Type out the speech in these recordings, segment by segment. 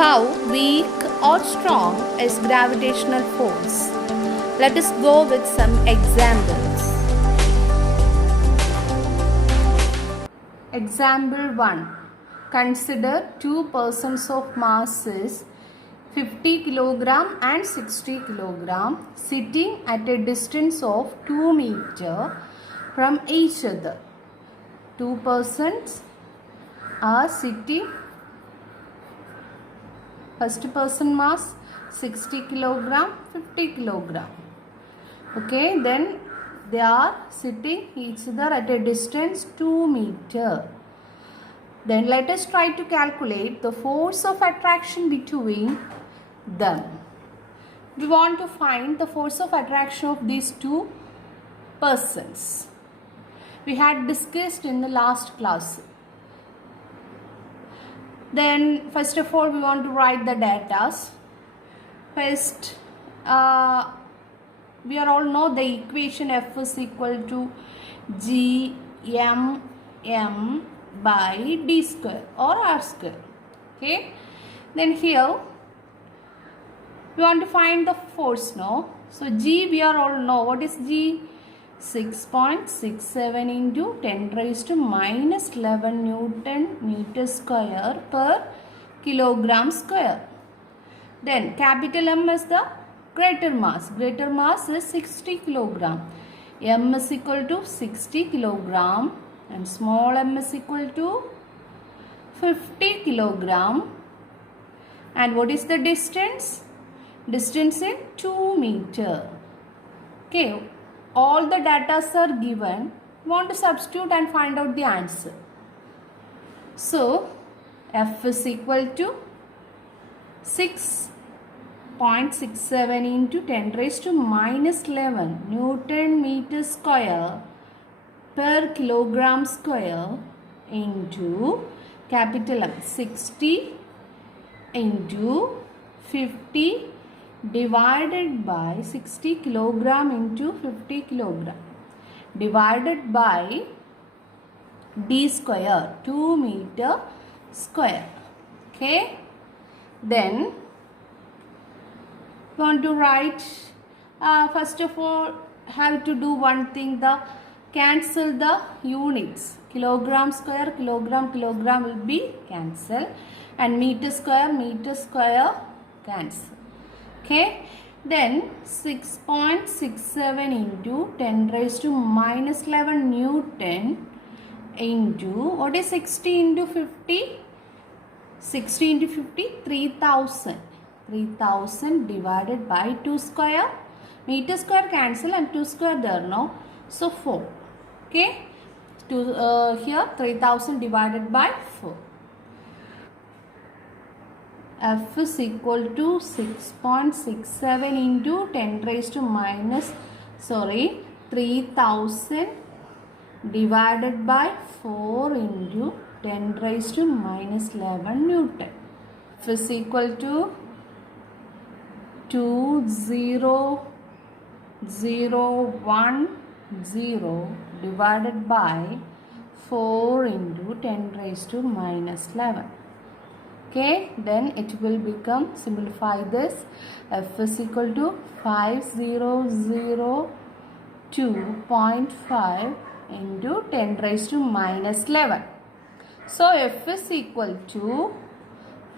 How weak or strong is gravitational force? Let us go with some examples. Example 1. Consider two persons of masses 50 kg and 60 kg sitting at a distance of 2 meters from each other. Two persons are sitting. First person mass 60 kg, 50 kg. Okay, then they are sitting each other at a distance 2 meters. Then let us try to calculate the force of attraction between them. We want to find the force of attraction of these two persons. We had discussed in the last class. Then first of all we want to write the data. First we are all know the equation F is equal to GMM by D square or R square. Okay. Then here we want to find the force now. So G we are all know. What is G? 6.67 into 10 raised to minus 11 Newton meter square per kilogram square. Then capital M is the greater mass. Greater mass is 60 kilogram. M is equal to 60 kilogram and small m is equal to 50 kilogram. And what is the distance? Distance in 2 meter. Okay. All the data are given. We want to substitute and find out the answer. So, F is equal to 6.67 into 10 raised to minus 11 Newton meter square per kilogram square into capital M 60 into 50 divided by 60 kilogram into 50 kilogram divided by D square 2 meter square. Okay. Then we want to write first of all have to do one thing, the cancel the units. Kilogram square kilogram will be cancel and meter square cancel. Okay, then 6.67 into 10 raised to minus 11 Newton into, what is 60 into 50? 60 into 50, 3000. 3000 divided by 2 square. Meter square cancel and 2 square there, no? So 4. Okay, here 3000 divided by 4. F is equal to 6.67 into 10 raised to minus 3000 divided by 4 into 10 raised to minus 11 Newton. F is equal to 20010 divided by 4 into 10 raised to minus 11. Okay, then it will become, simplify this, F is equal to 5002.5 into 10 raised to minus 11. So, F is equal to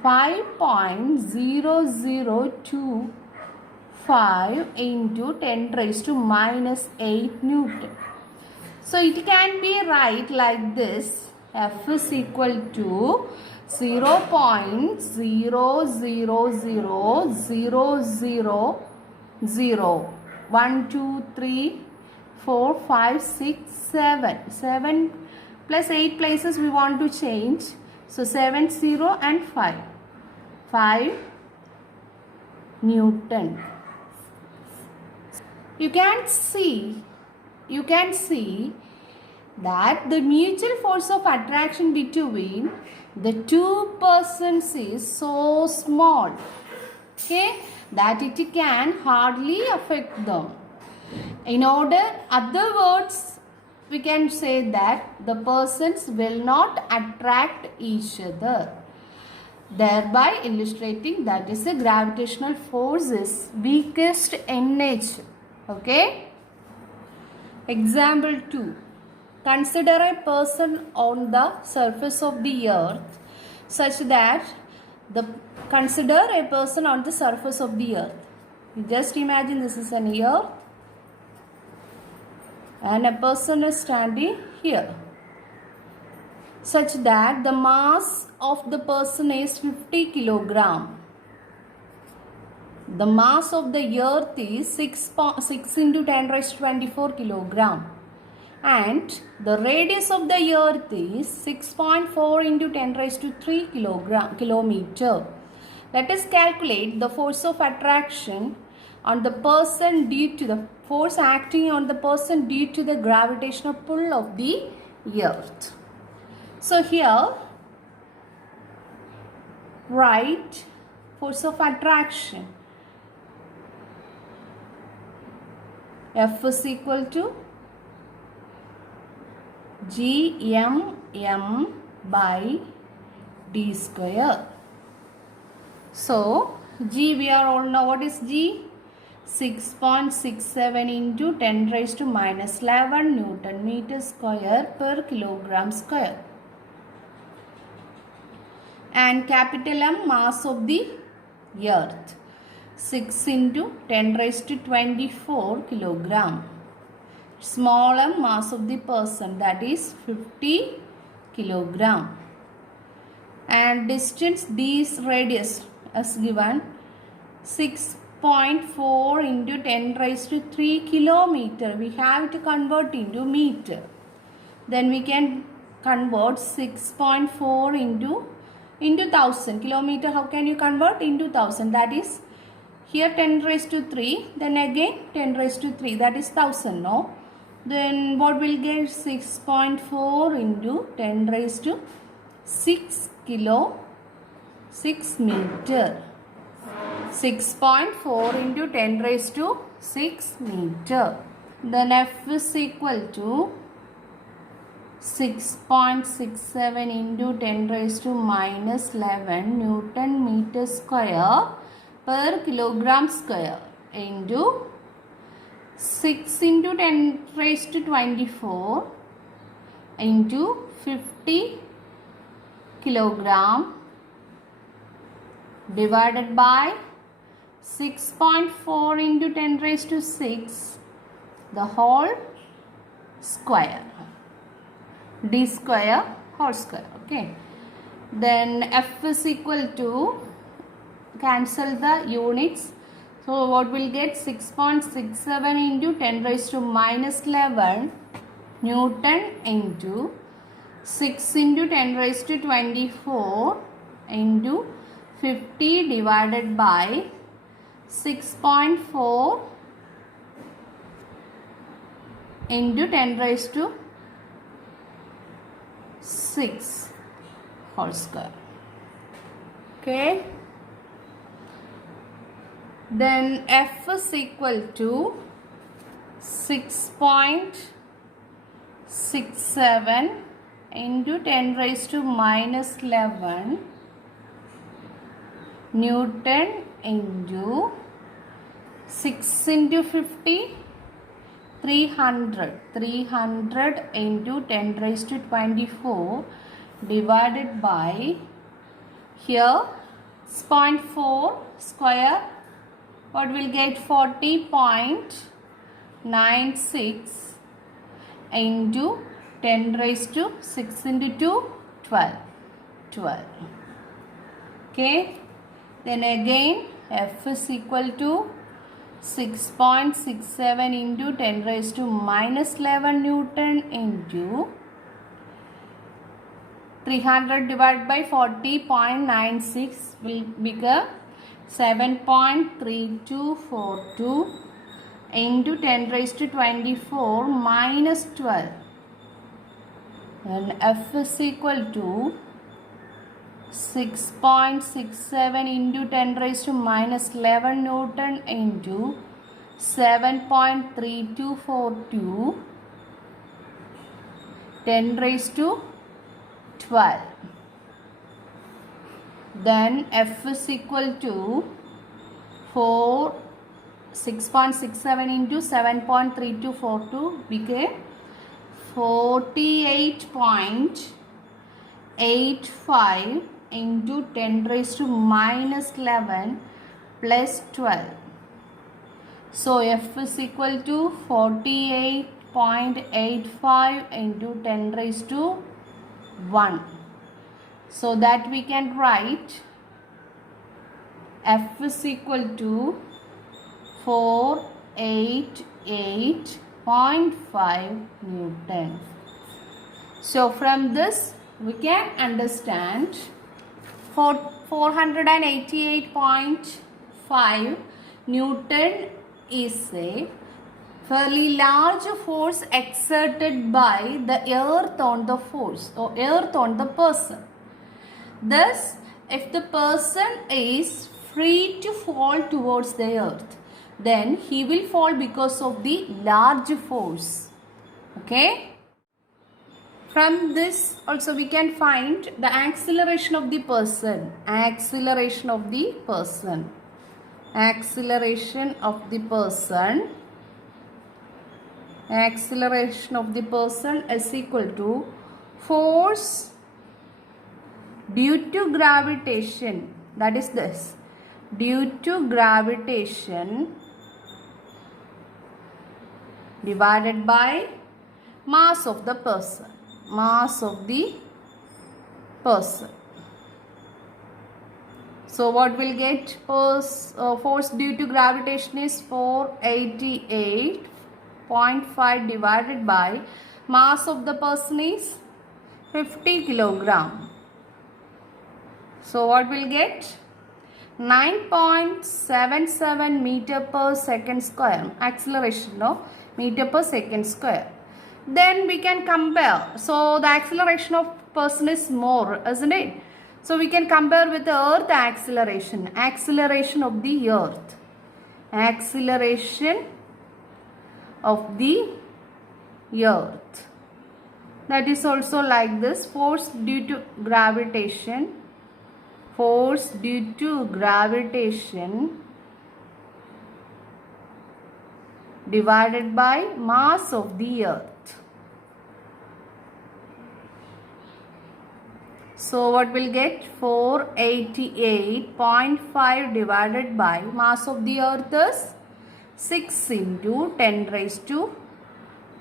5.0025 into 10 raised to minus 8 Newton. So, it can be right like this, F is equal to 0.000000 1 2 3 4 5 6 7 plus 8 places we want to change. So 7 0 and 5 Newton. You can see that the mutual force of attraction between the two persons is so small, okay, that it can hardly affect them. In other words, we can say that the persons will not attract each other. thereby illustrating that is the gravitational force is weakest in nature. Okay. Example 2. Consider a person on the surface of the earth such that consider a person on the surface of the earth. You just imagine this is an earth and a person is standing here, such that the mass of the person is 50 kilogram. The mass of the earth is 6 into 10 raised to 24 kilogram. And the radius of the earth is 6.4 into 10 raised to 3 kilometer. Let us calculate the force of attraction on the person due to the force acting on the person due to the gravitational pull of the earth. So here, write force of attraction. F is equal to Gmm by d square. So, G we are all know what is G? 6.67 into 10 raised to minus 11 Newton meter square per kilogram square. And capital M, mass of the earth, 6 into 10 raised to 24 kilogram. Small m, mass of the person, that is 50 kilogram. And distance, d is radius as given, 6.4 into 10 raised to 3 kilometer. We have to convert into meter. Then we can convert 6.4 into 1000. Kilometer, how can you convert? Into 1000. That is, here 10 raised to 3, then again 10 raised to 3, that is 1000, no? Then what will get? 6.4 into 10 raised to 6 meter. 6.4 into 10 raised to 6 meter. Then F is equal to 6.67 into 10 raised to minus 11 Newton meter square per kilogram square into 6 into 10 raised to 24 into 50 kilogram divided by 6.4 into 10 raised to 6 the whole square, d square whole square. Okay. Then F is equal to, cancel the units. So what will get? 6.67 into 10 raised to minus 11 Newton into 6 into 10 raised to 24 into 50 divided by 6.4 into 10 raised to 6 whole square. Okay. Then F is equal to 6.67 into 10 raised to minus 11 Newton into 6 into 50, 300. 300 into 10 raised to 24 divided by, here 0.4 square, what will get? 40.96 into 10 raised to 6 into 2, 12. Okay. Then again F is equal to 6.67 into 10 raised to minus 11 Newton into 300 divided by 40.96 will become 7.3242 into 10 raised to 24 minus 12. And F is equal to 6.67 into 10 raised to minus 11 Newton into 7.3242 10 raised to 12. Then F is equal to 6.67 into 7.3242 became 48.85 into 10 raised to minus 11 plus 12. So F is equal to 48.85 into 10 raised to 1. So that we can write F is equal to 488.5 Newton. So from this we can understand 488.5 Newton is a fairly large force exerted by the earth on the person. Thus, if the person is free to fall towards the earth, then he will fall because of the large force. Okay? From this also we can find the acceleration of the person. Acceleration of the person is equal to force due to gravitation, that is this, due to gravitation divided by mass of the person. So what will get? Force due to gravitation is 488.5 divided by mass of the person is 50 kilogram. So what will get? 9.77 meter per second square. Acceleration of meter per second square. Then we can compare. So the acceleration of person is more, isn't it? So we can compare with the earth acceleration. Acceleration of the earth. That is also like this. Force due to gravitation divided by mass of the earth. So what will get? 488.5 divided by mass of the earth is 6 into 10 raised to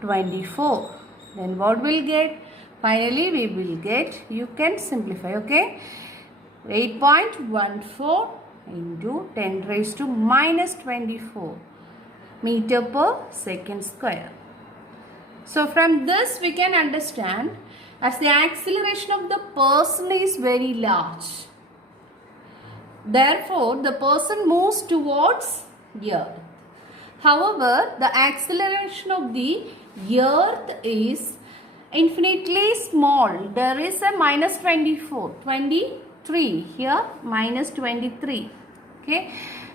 24. Then what will get? Finally we will get, you can simplify, okay? 8.14 into 10 raised to minus 24 meter per second square. So from this we can understand, as the acceleration of the person is very large, therefore the person moves towards the earth. However, the acceleration of the earth is infinitely small. There is a minus 23 here, minus 23. Okay,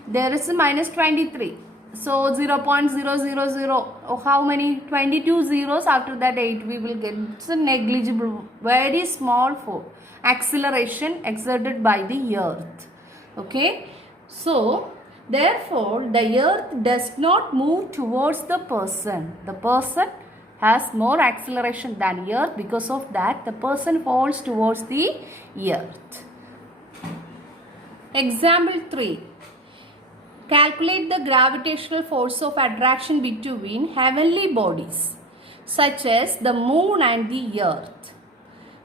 there is a minus 23. So 0.000, how many? 22 zeros, after that 8 we will get. It's a negligible, very small force, acceleration exerted by the earth. Okay, so therefore the earth does not move towards the person. The person has more acceleration than earth. Because of that, the person falls towards the earth. Example 3. Calculate the gravitational force of attraction between heavenly bodies, such as the moon and the earth.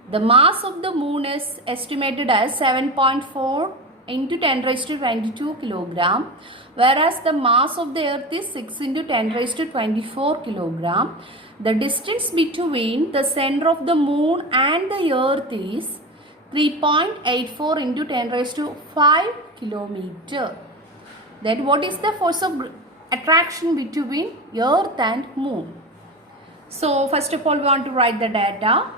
The mass of the moon is estimated as 7.4 into 10 raised to 22 kilogram, whereas the mass of the earth is 6 into 10 raised to 24 kilogram. The distance between the center of the moon and the earth is 3.84 into 10 raised to 5 kilometer. Then what is the force of attraction between earth and moon? So first of all we want to write the data.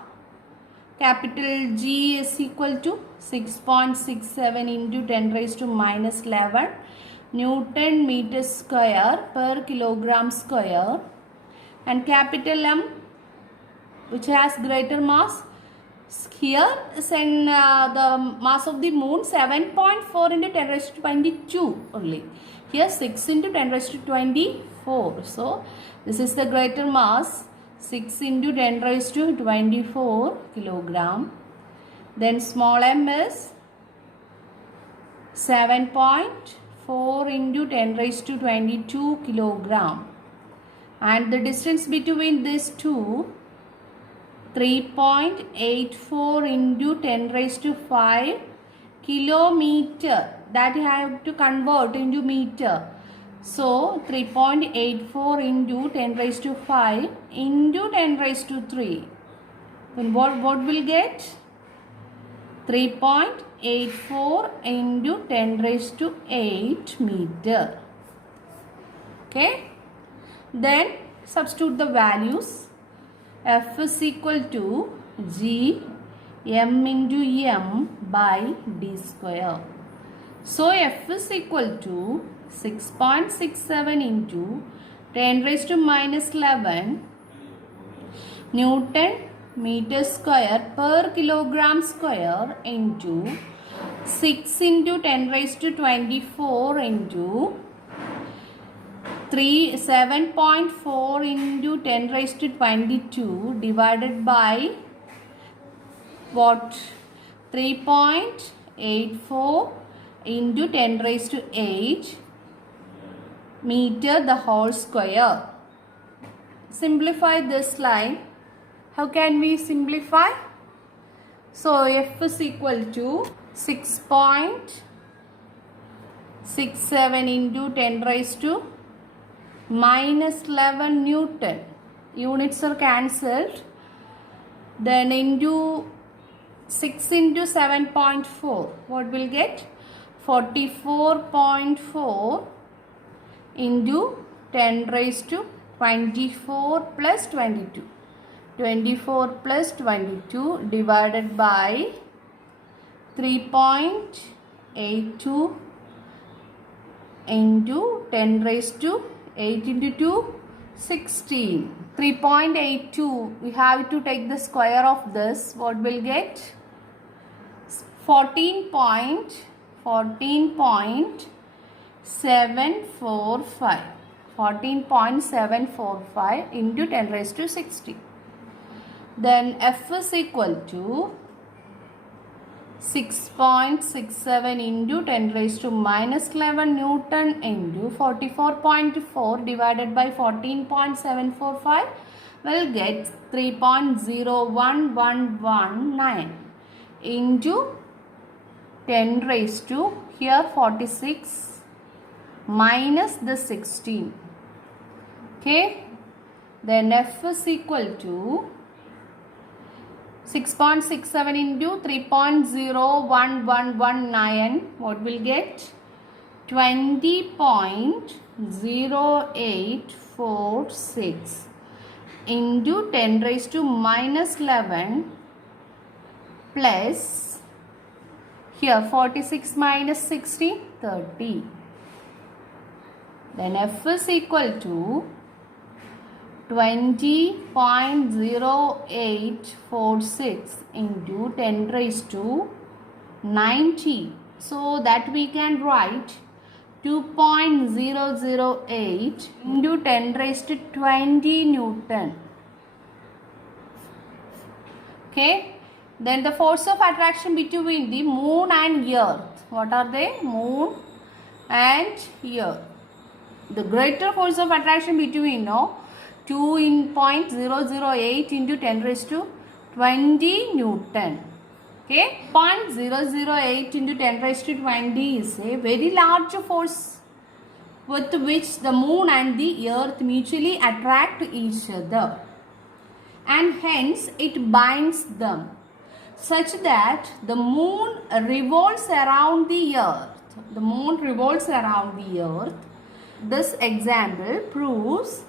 Capital G is equal to 6.67 into 10 raised to minus 11 Newton meter square per kilogram square, and capital M, which has greater mass, Here the mass of the moon 7.4 into 10 raised to 22 only. Here 6 into 10 raised to 24. So this is the greater mass, 6 into 10 raised to 24 kilogram. Then small m is 7.4 into 10 raised to 22 kilogram. And the distance between these two, 3.84 into 10 raised to 5 kilometer. That you have to convert into meter. So 3.84 into 10 raised to 5 into 10 raised to 3. Then what will get? 3.84 into 10 raised to 8 meter. Okay. Then substitute the values. F is equal to G m into m by d square. So F is equal to 6.67 into 10 raised to minus 11 Newton meter square per kilogram square into 6 into 10 raised to 24 into 7.4 into 10 raised to 22 divided by what? 3.84 into 10 raised to 8 meter the whole square. Simplify this line. How can we simplify? So F is equal to 6.67 into 10 raised to minus 11 Newton. Units are cancelled. Then into 6 into 7.4. What will get? 44.4 into 10 raised to 24 plus 22. 24 plus 22 divided by 3.82 into 10 raised to 8 into 2, 16. 3.82. We have to take the square of this. What will get? 14.745. 14.745 into 10 raised to 60. Then F is equal to 6.67 into 10 raised to minus 11 Newton into 44.4 divided by 14.745 will get 3.01119 into 10 raised to here 46 minus the 16. Okay. Then F is equal to 6.67 into 3.01119. What will get? 20.0846 into 10 raised to minus 11 plus here 46 minus 60, 30. Then F is equal to 20.0846 into 10 raised to 90. So that we can write 2.008 into 10 raised to 20 Newton. Okay. Then the force of attraction between the moon and earth. What are they? Moon and earth. The greater force of attraction between 2.008 into 10 raised to 20 Newton. Okay. 0.008 into 10 raised to 20 is a very large force with which the moon and the earth mutually attract each other. And hence it binds them such that the moon revolves around the earth. The moon revolves around the earth. This example proves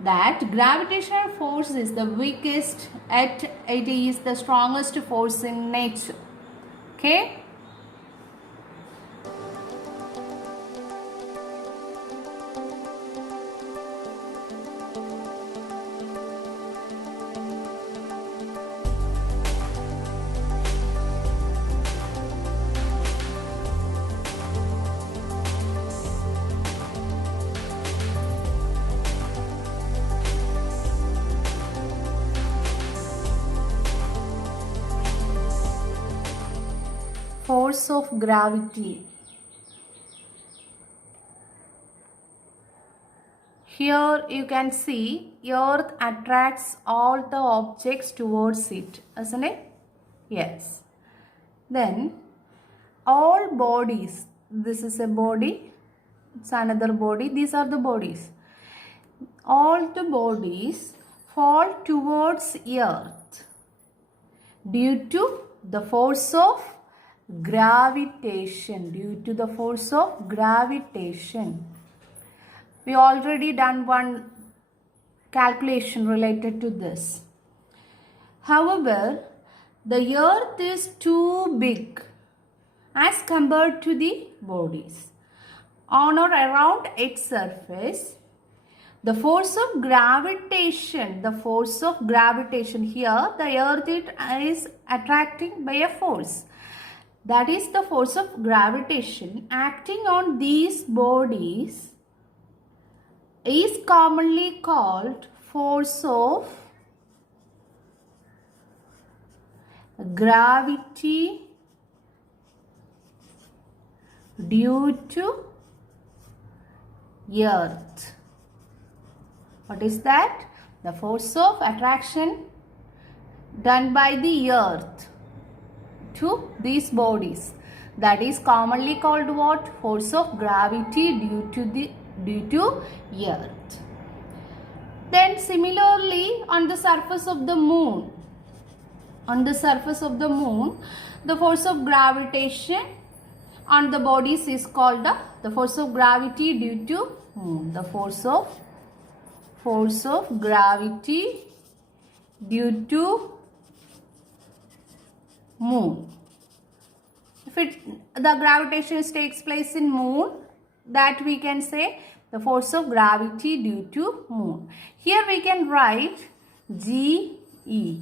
that gravitational force is the weakest, yet it is the strongest force in nature. Okay. force of gravity. Here you can see earth attracts all the objects towards it, isn't it? Yes. Then all bodies, this is a body, it's another body, these are the bodies. All the bodies fall towards earth due to the force of gravitation, due to the force of gravitation. We already done one calculation related to this. However, the earth is too big as compared to the bodies. On or around its surface, the force of gravitation here, the earth is attracting by a force. That is the force of gravitation acting on these bodies is commonly called force of gravity due to earth. What is that? The force of attraction done by the earth to these bodies. That is commonly called what? Force of gravity due to earth. Then similarly on the surface of the moon, the force of gravitation on the bodies is called the force of gravity due to moon. The force of gravity due to moon. If the gravitation takes place in moon, that we can say the force of gravity due to moon. Here we can write GE.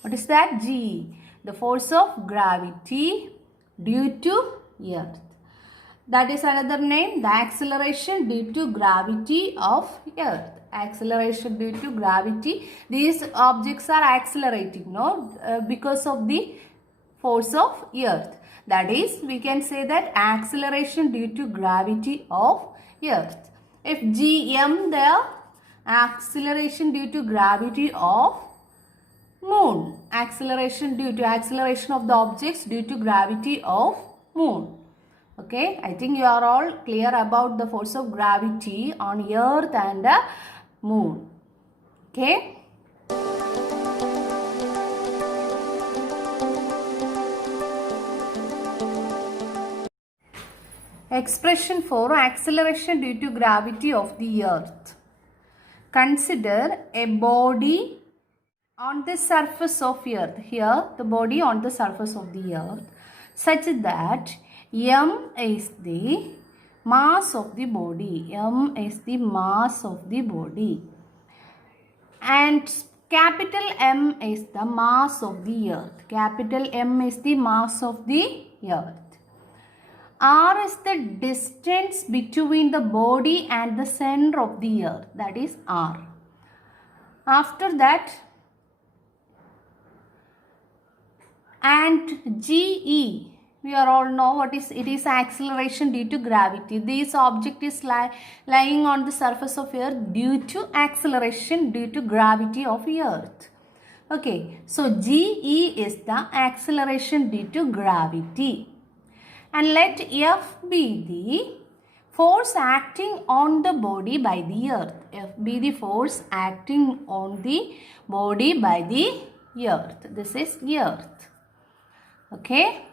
What is that? GE. The force of gravity due to earth. That is another name, the acceleration due to gravity of earth. Acceleration due to gravity. These objects are accelerating, because of the force of earth. That is, we can say that acceleration due to gravity of earth. If GM there, acceleration due to gravity of moon. Acceleration due to acceleration of the objects due to gravity of moon. Okay, I think you are all clear about the force of gravity on earth and moon. Okay. Expression for acceleration due to gravity of the earth. Consider a body on the surface of earth. Here the body on the surface of the earth such that m is the mass of the body. M is the mass of the body. And capital M is the mass of the earth. Capital M is the mass of the earth. R is the distance between the body and the center of the earth. That is R. After that, and GE, we are all know what is it is acceleration due to gravity. This object is lying on the surface of earth due to acceleration due to gravity of earth. Okay, so GE is the acceleration due to gravity. And let F be the force acting on the body by the earth. F be the force acting on the body by the earth. This is earth. Okay.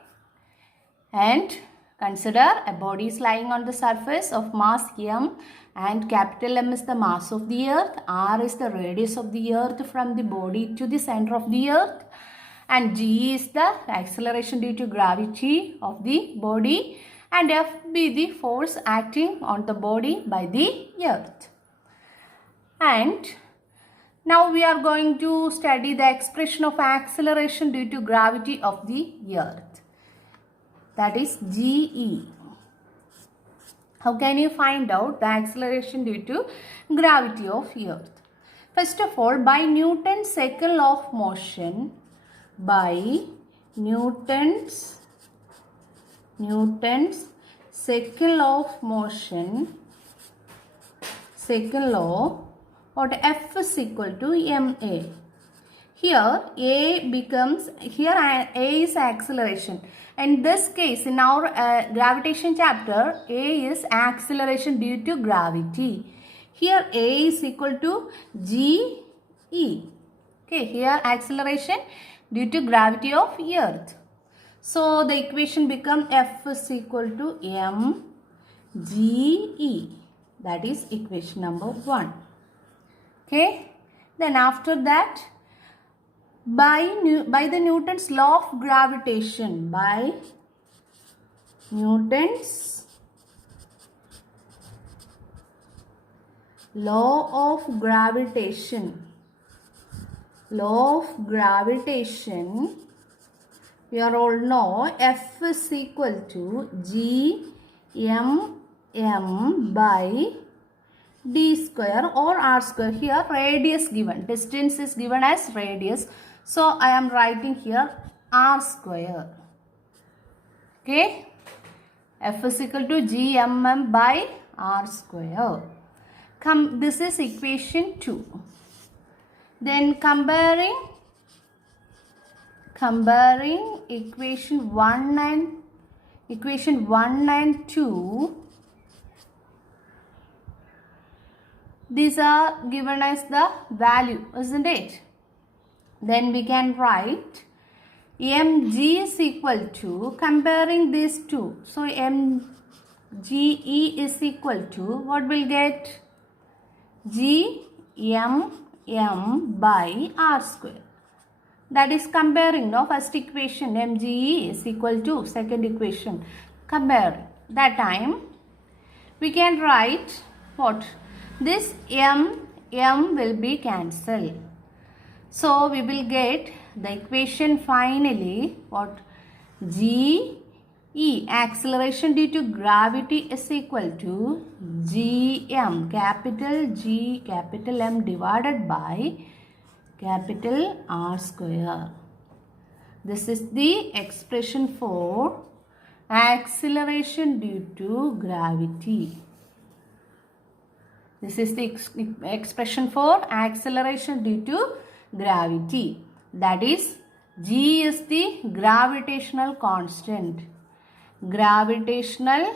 And consider a body is lying on the surface of mass m, and capital M is the mass of the earth. R is the radius of the earth from the body to the center of the earth. And G is the acceleration due to gravity of the body, and F be the force acting on the body by the earth. And now we are going to study the expression of acceleration due to gravity of the earth. That is GE. How can you find out the acceleration due to gravity of earth? First of all, by Newton's second law of motion, by Newton's Newton's second law of motion, second law, what F is equal to ma. Here A becomes, here A is acceleration. In this case, in our gravitation chapter, A is acceleration due to gravity. Here A is equal to GE. Okay, here acceleration due to gravity of earth. So the equation becomes F is equal to mGE. That is equation number 1. Okay. Then after that, by the Newton's law of gravitation, by Newton's law of gravitation, we are all know F is equal to Gmm by d square or r square. Here radius given, distance is given as radius, so I am writing here r square. Okay, F is equal to Gmm by r square. This is equation 2. Then comparing equation 1 and 2, these are given as the value, isn't it? Then we can write mg is equal to, comparing these two, so mge is equal to, what will get? Gmm by r square. That is comparing, no? First equation mge is equal to second equation, comparing. That time we can write what? This m will be cancelled. So we will get the equation finally what? Ge, acceleration due to gravity, is equal to Gm, capital G capital M divided by capital R square. This is the expression for acceleration due to gravity. This is the expression for acceleration due to gravity. That is, G is the gravitational constant. Gravitational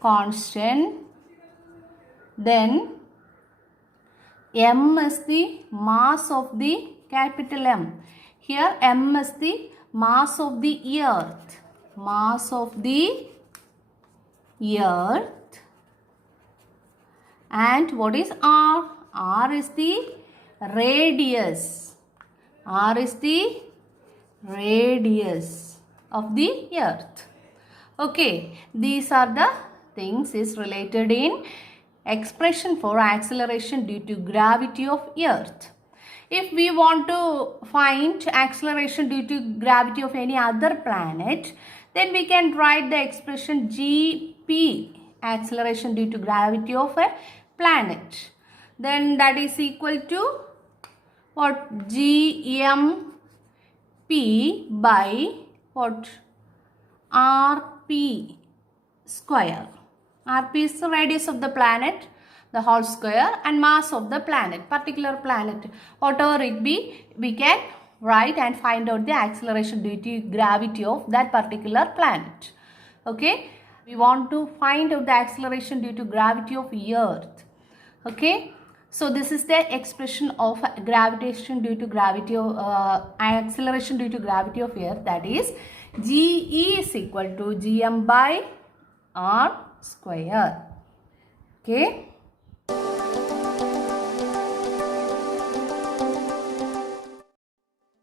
constant. Then M is the mass of the capital M. Here M is the mass of the earth. Mass of the earth. And what is R? R is the radius. R is the radius of the earth. Okay, these are the things is related in expression for acceleration due to gravity of earth. If we want to find acceleration due to gravity of any other planet, then we can write the expression Gp, acceleration due to gravity of a planet. Then that is equal to what? Gmp by what? Rp square. Rp is the radius of the planet, the whole square, and mass of the planet, particular planet. Whatever it be, we can write and find out the acceleration due to gravity of that particular planet. Okay, we want to find out the acceleration due to gravity of Earth. Okay, so this is the expression of gravitation due to gravity of acceleration due to gravity of Earth. That is, Ge is equal to Gm by R square. Okay.